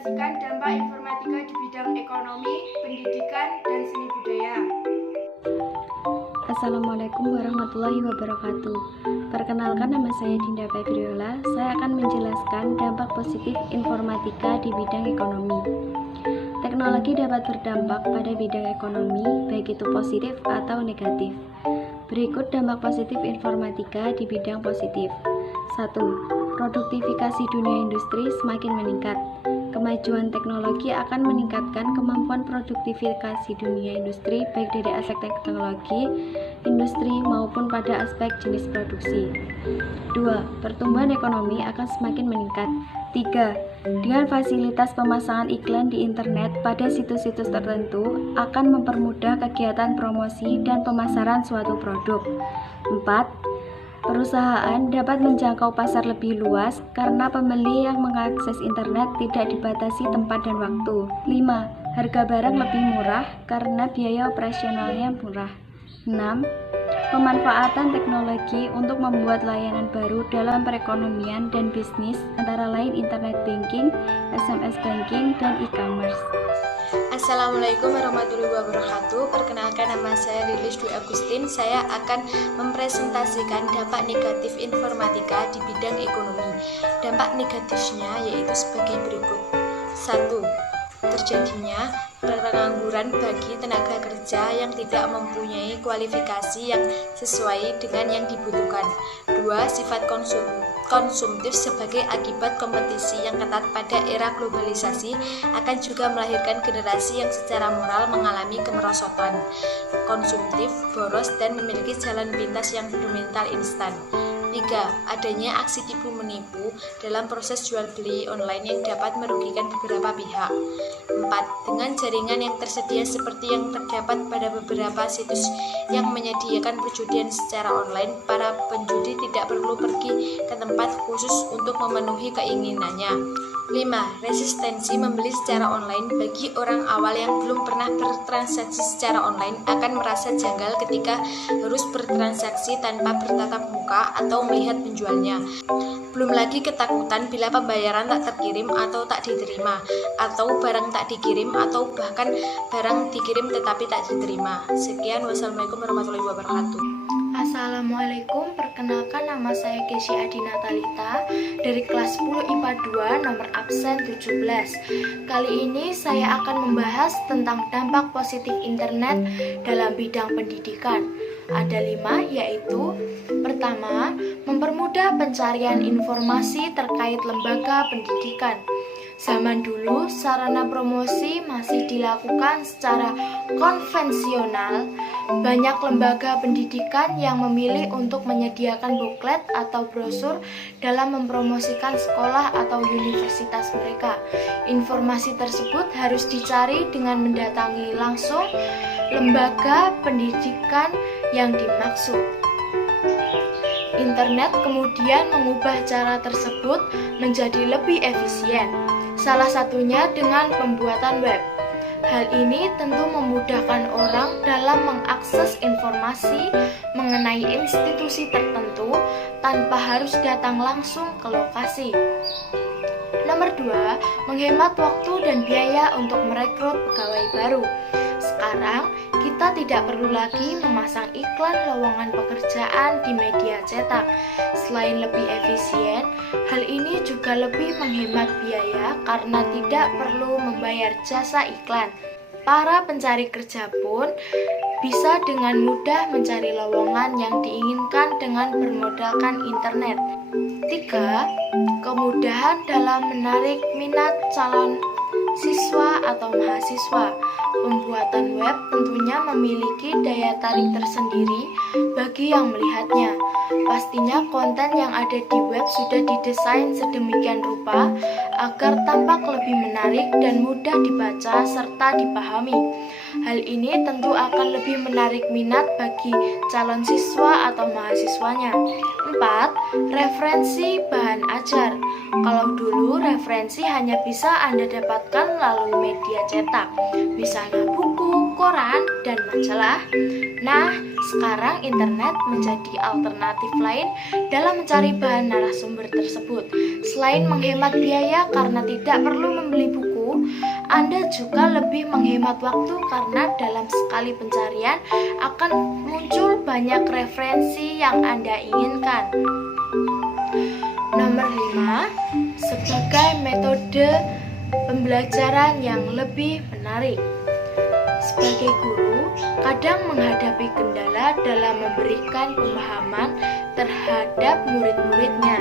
mempresentasikan dampak informatika di bidang ekonomi, pendidikan, dan seni budaya. Assalamualaikum warahmatullahi wabarakatuh. Perkenalkan, nama saya Dinda Febriola. Saya akan menjelaskan dampak positif informatika di bidang ekonomi. Teknologi dapat berdampak pada bidang ekonomi, baik itu positif atau negatif. Berikut dampak positif informatika di bidang positif. 1. Produktivitas dunia industri semakin meningkat. Kemajuan teknologi akan meningkatkan kemampuan produktivitas dunia industri baik dari aspek teknologi, industri maupun pada aspek jenis produksi. 2. Pertumbuhan ekonomi akan semakin meningkat. 3. Dengan fasilitas pemasangan iklan di internet pada situs-situs tertentu akan mempermudah kegiatan promosi dan pemasaran suatu produk. 4. Perusahaan dapat menjangkau pasar lebih luas karena pembeli yang mengakses internet tidak dibatasi tempat dan waktu. 5. Harga barang lebih murah karena biaya operasionalnya murah. 6. Pemanfaatan teknologi untuk membuat layanan baru dalam perekonomian dan bisnis, antara lain internet banking, SMS banking, dan e-commerce. Assalamualaikum warahmatullahi wabarakatuh. Perkenalkan, nama saya Lilis Dwi Agustin. Saya akan mempresentasikan dampak negatif informatika di bidang ekonomi. Dampak negatifnya yaitu sebagai berikut. 1. Terjadinya pengangguran bagi tenaga kerja yang tidak mempunyai kualifikasi yang sesuai dengan yang dibutuhkan. 2. Sifat konsumtif sebagai akibat kompetisi yang ketat pada era globalisasi akan juga melahirkan generasi yang secara moral mengalami kemerosotan, konsumtif, boros, dan memiliki jalan pintas yang bermental instan. 3. Adanya aksi tipu menipu dalam proses jual beli online yang dapat merugikan beberapa pihak. 4. Dengan jaringan yang tersedia seperti yang terdapat pada beberapa situs yang menyediakan perjudian secara online, para penjudi tidak perlu pergi ke tempat khusus untuk memenuhi keinginannya. 5. Resistensi membeli secara online. Bagi orang awal yang belum pernah bertransaksi secara online akan merasa janggal ketika harus bertransaksi tanpa bertatap muka atau melihat penjualnya. Belum lagi ketakutan bila pembayaran tak terkirim atau tak diterima, atau barang tak dikirim, atau bahkan barang dikirim tetapi tak diterima. Sekian, wassalamualaikum warahmatullahi wabarakatuh. Assalamualaikum, perkenalkan, nama saya Keshi Adina Talita dari kelas 10 IPA 2 nomor absen 17. Kali ini saya akan membahas tentang dampak positif internet dalam bidang pendidikan. Ada 5, yaitu: pertama, mempermudah pencarian informasi terkait lembaga pendidikan. Zaman dulu, sarana promosi masih dilakukan secara konvensional. Banyak lembaga pendidikan yang memilih untuk menyediakan buklet atau brosur dalam mempromosikan sekolah atau universitas mereka. Informasi tersebut harus dicari dengan mendatangi langsung lembaga pendidikan yang dimaksud. Internet kemudian mengubah cara tersebut menjadi lebih efisien. Salah satunya dengan pembuatan web. Hal ini tentu memudahkan orang dalam mengakses informasi mengenai institusi tertentu tanpa harus datang langsung ke lokasi. Nomor 2, menghemat waktu dan biaya untuk merekrut pegawai baru. Sekarang, kita tidak perlu lagi memasang iklan lowongan pekerjaan di media cetak. Selain lebih efisien, hal ini juga lebih menghemat biaya karena tidak perlu membayar jasa iklan. Para pencari kerja pun bisa dengan mudah mencari lowongan yang diinginkan dengan bermodalkan internet. 3. Kemudahan dalam menarik minat calon siswa atau mahasiswa. Pembuatan web tentunya memiliki daya tarik tersendiri bagi yang melihatnya. Pastinya konten yang ada di web sudah didesain sedemikian rupa agar tampak lebih menarik dan mudah dibaca serta dipahami. Hal ini tentu akan lebih menarik minat bagi calon siswa atau mahasiswanya. 4. Referensi bahan ajar. Kalau dulu referensi hanya bisa Anda dapatkan melalui media cetak, misalnya buku, koran, dan majalah. Nah, sekarang internet menjadi alternatif lain dalam mencari bahan narasumber tersebut. Selain menghemat biaya karena tidak perlu membeli buku, Anda juga lebih menghemat waktu karena dalam sekali pencarian akan muncul banyak referensi yang Anda inginkan. Nomor 5, sebagai metode pembelajaran yang lebih menarik. Sebagai guru, kadang menghadapi kendala dalam memberikan pemahaman terhadap murid-muridnya.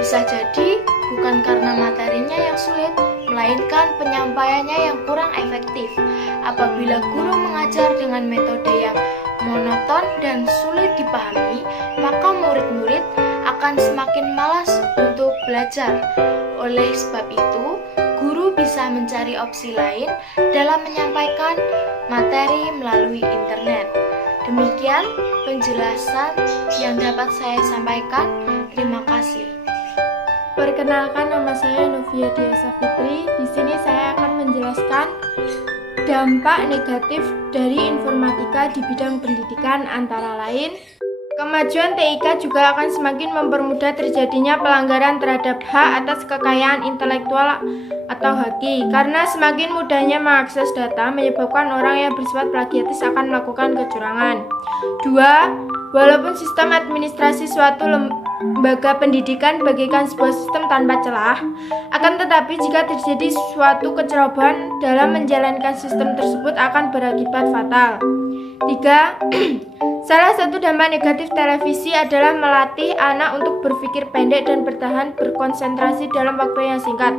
Bisa jadi bukan karena materinya yang sulit, melainkan penyampaiannya yang kurang efektif. Apabila guru mengajar dengan metode yang monoton dan sulit dipahami, maka murid-murid akan semakin malas untuk belajar. Oleh sebab itu, guru bisa mencari opsi lain dalam menyampaikan materi melalui internet. Demikian penjelasan yang dapat saya sampaikan. Terima kasih. Perkenalkan, nama saya Novia Diasa Fitri. Di sini saya akan menjelaskan dampak negatif dari informatika di bidang pendidikan, antara lain kemajuan TIK juga akan semakin mempermudah terjadinya pelanggaran terhadap hak atas kekayaan intelektual atau HAKI, karena semakin mudahnya mengakses data menyebabkan orang yang bersifat plagiatis akan melakukan kecurangan. 2. Walaupun sistem administrasi suatu lembaga pendidikan bagaikan sebuah sistem tanpa celah, akan tetapi jika terjadi suatu kecerobohan dalam menjalankan sistem tersebut akan berakibat fatal. 3. Salah satu dampak negatif televisi adalah melatih anak untuk berpikir pendek dan bertahan berkonsentrasi dalam waktu yang singkat.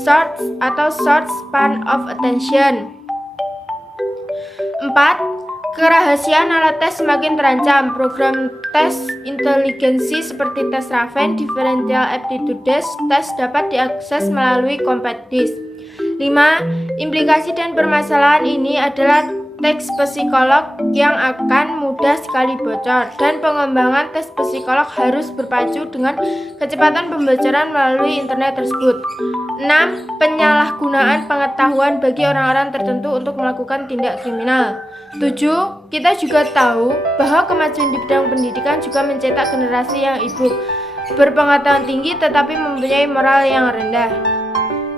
Short span of attention. 4. Kerahasiaan alat tes semakin terancam. Program tes inteligensi seperti tes Raven, Differential Aptitude Test dapat diakses melalui compact disk. 5. Implikasi dan permasalahan ini adalah teks psikolog yang akan mudah sekali bocor, dan pengembangan tes psikolog harus berpacu dengan kecepatan pembocoran melalui internet tersebut. 6. Penyalahgunaan pengetahuan bagi orang-orang tertentu untuk melakukan tindak kriminal. 7. Kita juga tahu bahwa kemajuan di bidang pendidikan juga mencetak generasi yang berpengetahuan tinggi tetapi mempunyai moral yang rendah.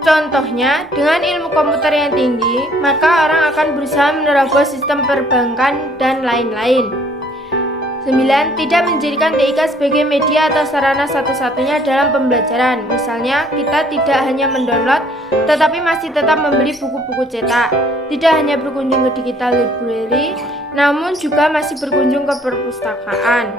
Contohnya, dengan ilmu komputer yang tinggi, maka orang akan berusaha menerobos sistem perbankan dan lain-lain. 9. Tidak menjadikan TIK sebagai media atau sarana satu-satunya dalam pembelajaran. Misalnya, kita tidak hanya mendownload, tetapi masih tetap membeli buku-buku cetak. Tidak hanya berkunjung ke digital library, namun juga masih berkunjung ke perpustakaan.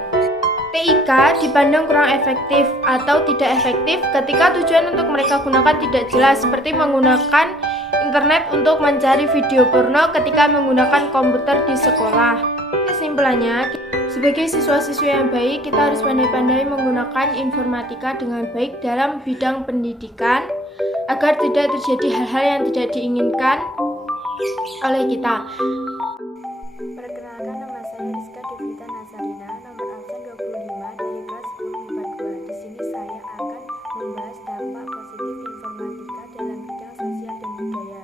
TIK dipandang kurang efektif atau tidak efektif ketika tujuan untuk mereka gunakan tidak jelas, seperti menggunakan internet untuk mencari video porno ketika menggunakan komputer di sekolah. Kesimpulannya, sebagai siswa-siswi yang baik, kita harus pandai-pandai menggunakan informatika dengan baik dalam bidang pendidikan agar tidak terjadi hal-hal yang tidak diinginkan oleh kita. Perkenalkan, nama saya Rizka Devita Nazarina, nomor absen 25 dari kelas 10 MIPA 2. Di sini saya akan membahas dampak positif informatika dalam bidang sosial dan budaya.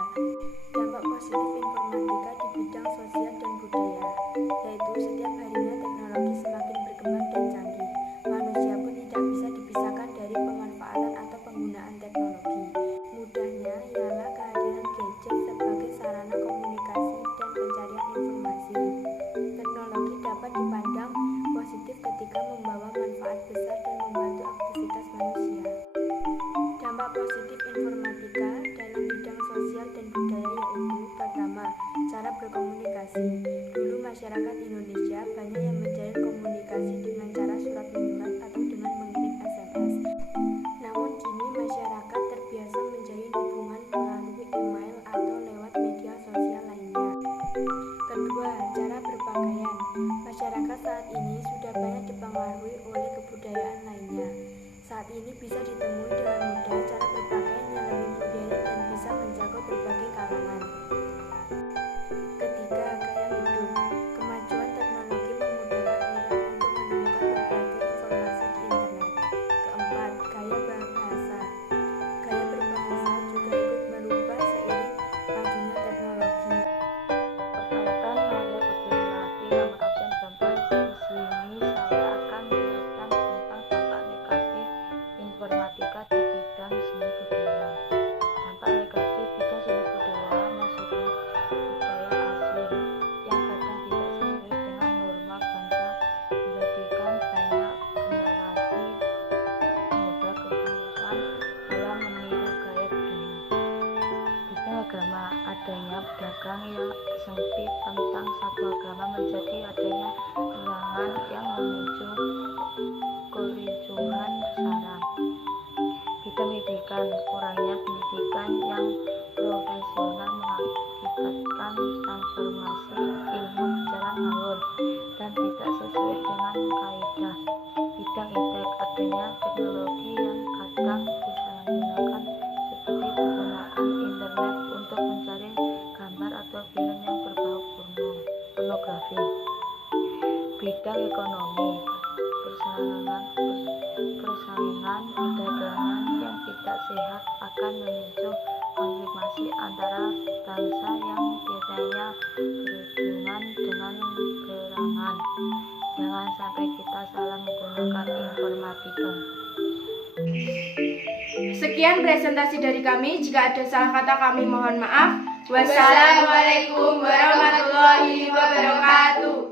Dampak positif informatika di bidang sosial dan budaya, yaitu setiap harinya teknologi semakin berkembang dan canggih. Manusia pun tidak bisa dipisahkan dari pemanfaatan atau penggunaan teknologi. Mudahnya ialah kehadiran gadget sebagai sarana komunikasi dan pencarian informasi. Teknologi dapat dipandang positif ketika membawa manfaat besar dan membantu aktivitas manusia. Dampak positif informatika dalam bidang sosial dan budaya yaitu: pertama, cara berkomunikasi. Dulu masyarakat Indonesia banyak yang menjalin komunikasi dengan cara surat menyurat atau dengan mengirim SMS. Namun kini masyarakat terbiasa menjalin hubungan melalui email atau lewat media sosial lainnya. Kedua, cara berpakaian. Masyarakat saat ini sudah banyak dipengaruhi oleh kebudayaan lainnya. Saat ini bisa ditemui dengan mudah cara berpakaian yang lebih modern dan bisa menjangkau berbagai kalangan. Ketiga, gaya hidup. Kemajuan teknologi memudahkan orang untuk menemukan berbagai informasi di internet. Keempat, gaya berbahasa. Gaya berbahasa juga ikut berubah seiring majunya teknologi. Perkenalkan, nama saya Putri Melati, nomor absen 4. Di sini saya akan menjelaskan tentang dampak negatif informatika di bidang suatu agama menjadi adanya gerangan yang memicu kericuhan bersara. Bidang pendidikan, kurangnya pendidikan yang profesional mengakibatkan transformasi ilmu berjalan ngawur dan tidak sesuai dengan kaidah. Bidang iptek, adanya teknologi yang kadang disalahgunakan seperti penggunaan internet untuk mencari gambar atau film yang berbau pornografi. Bidang ekonomi, persaingan perdagangan yang tidak sehat akan memicu konflik antara bangsa yang biasanya berhubungan dengan peperangan. Jangan sampai kita salah menggunakan informatika. Sekian presentasi dari kami. Jika ada salah kata kami mohon maaf. Wassalamualaikum warahmatullahi wabarakatuh.